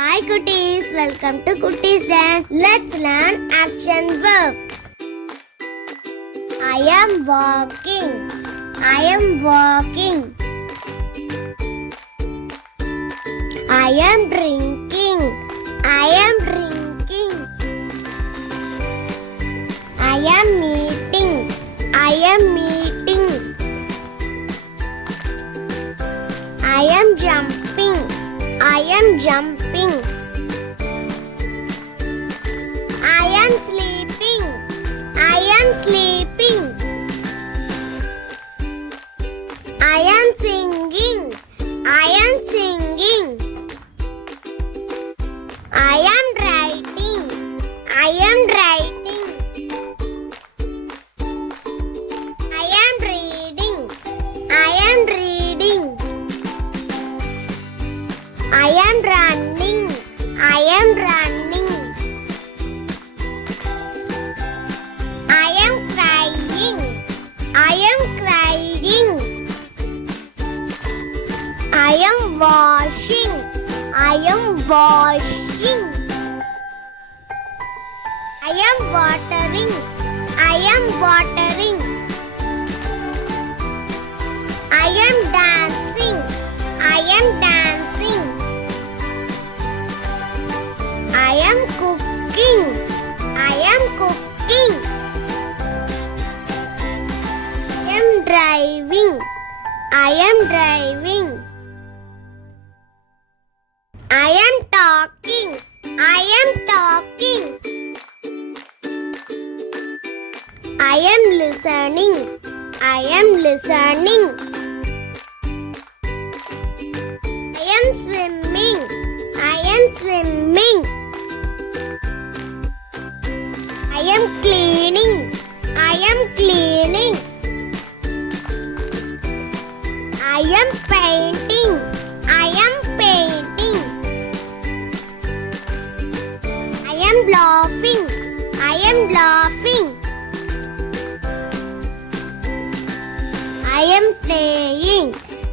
Hi Kutties, welcome to Kutties Dance. Let's learn action verbs. I am walking. I am walking. I am drinking. I am drinking. I am meeting. I am meeting. I am jumping. I am jumping. I am sleeping. I am sleeping. I am singing. I am singing. I am writing. I am writing. I am reading. I am reading. I am running. I am running. I am crying. I am crying. I am washing. I am washing. I am watering. I am watering. I am dancing. I am dancing. I am cooking. I am cooking. I am driving. I am driving. I am talking. I am talking. I am listening. I am listening. I am swimming. I am swimming. I am cleaning. I am cleaning. I am painting. I am painting. I am laughing. I am laughing. I am playing.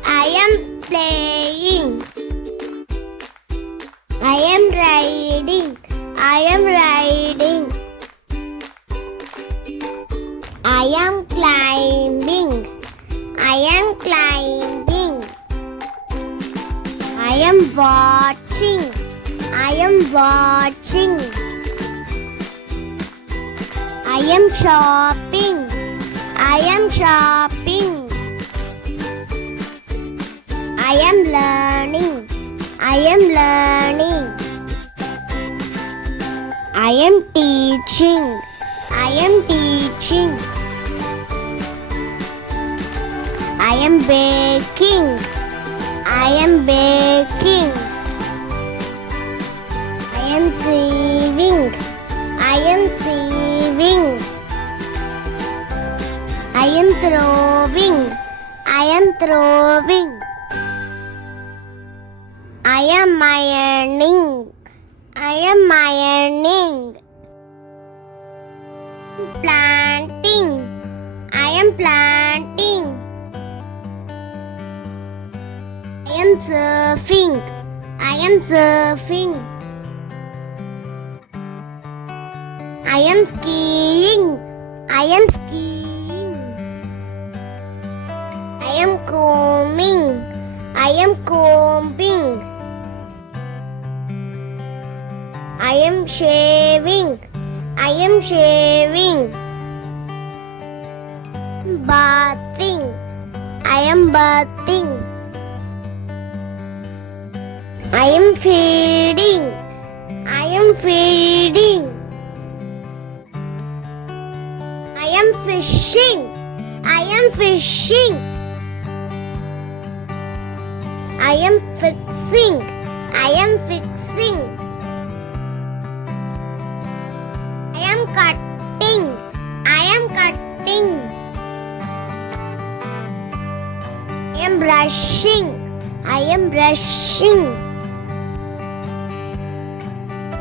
I am playing. I am riding. I am riding. I am climbing. I am climbing. I am watching. I am watching. I am shopping. I am shopping. I am learning. I am learning. I am teaching. I am teaching. I am baking. I am baking. I am sieving. I am sieving. I am throwing. I am throwing. I am ironing. I am ironing. Planting. I am planting. I am surfing. I am surfing. I am skiing. I am skiing. I am combing. I am combing. I am shaving. I am shaving. Bathing. I am bathing. I am feeding. I am feeding. I am fishing. I am fishing. I am fixing. I am fixing. I am cutting. I am cutting. I am brushing. I am brushing.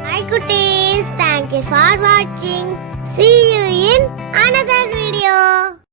Hi Kutties, thank you for watching. See you in another video.